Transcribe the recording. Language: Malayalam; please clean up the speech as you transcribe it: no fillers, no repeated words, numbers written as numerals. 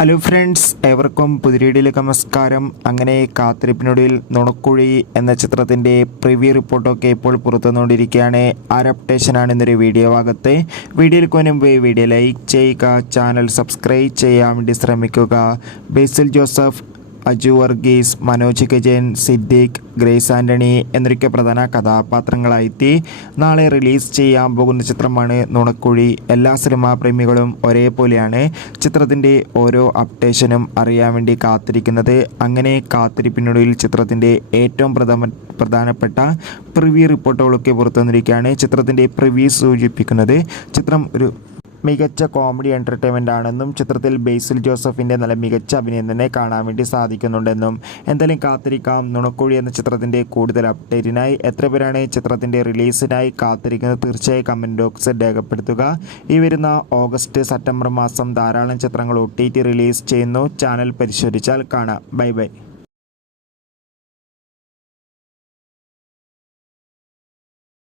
ഹലോ ഫ്രണ്ട്സ്, ഏവർക്കും പുതിരീടിയിലേക്ക് നമസ്കാരം. അങ്ങനെ കാത്തിരിപ്പിനൊടുവിൽ നുണക്കുഴി എന്ന ചിത്രത്തിൻ്റെ പ്രിവ്യൂ റിപ്പോർട്ടൊക്കെ ഇപ്പോൾ പുറത്തുവന്നുകൊണ്ടിരിക്കുകയാണ്. അപ്ഡേഷനാണ് ഇന്നൊരു വീഡിയോ ഭാഗത്ത്. വീഡിയോയിൽ മുൻപ് വീഡിയോ ലൈക്ക് ചെയ്യുക, ചാനൽ സബ്സ്ക്രൈബ് ചെയ്യാൻ വേണ്ടി ശ്രമിക്കുക. ബേസിൽ ജോസഫ്, അജു വർഗീസ്, മനോജ് കജയൻ, സിദ്ദീഖ്, ഗ്രേസ് ആൻ്റണി എന്നൊക്കെ പ്രധാന കഥാപാത്രങ്ങളായി നാളെ റിലീസ് ചെയ്യാൻ പോകുന്ന ചിത്രമാണ് നുണക്കുഴി. എല്ലാ സിനിമാ പ്രേമികളും ഒരേപോലെയാണ് ചിത്രത്തിൻ്റെ ഓരോ അപ്ഡേഷനും അറിയാൻ വേണ്ടി കാത്തിരിക്കുന്നത്. അങ്ങനെ കാത്തിരിപ്പിനൊടുവിൽ ചിത്രത്തിൻ്റെ ഏറ്റവും പ്രധാനപ്പെട്ട പ്രിവ്യൂ റിപ്പോർട്ടുകളൊക്കെ പുറത്തു വന്നിരിക്കുകയാണ്. ചിത്രത്തിൻ്റെ പ്രിവ്യൂ സൂചിപ്പിക്കുന്നത് ചിത്രം ഒരു മികച്ച കോമഡി എൻ്റർടൈൻമെൻ്റ് ആണെന്നും ചിത്രത്തിൽ ബേസിൽ ജോസഫിൻ്റെ നല്ല മികച്ച അഭിനയം തന്നെ കാണാൻ വേണ്ടി സാധിക്കുന്നുണ്ടെന്നും. എന്തായാലും കാത്തിരിക്കാം. നുണക്കുഴി എന്ന ചിത്രത്തിൻ്റെ കൂടുതൽ അപ്ഡേറ്റിനായി എത്ര പേരാണ് ചിത്രത്തിൻ്റെ റിലീസിനായി കാത്തിരിക്കുന്നത് തീർച്ചയായും കമൻറ്റ് ബോക്സിൽ രേഖപ്പെടുത്തുക. ഈ വരുന്ന ഓഗസ്റ്റ് സെപ്റ്റംബർ മാസം ധാരാളം ചിത്രങ്ങൾ OTT റിലീസ് ചെയ്യുന്നു. ചാനൽ പരിശോധിച്ചാൽ കാണാം. Bye bye.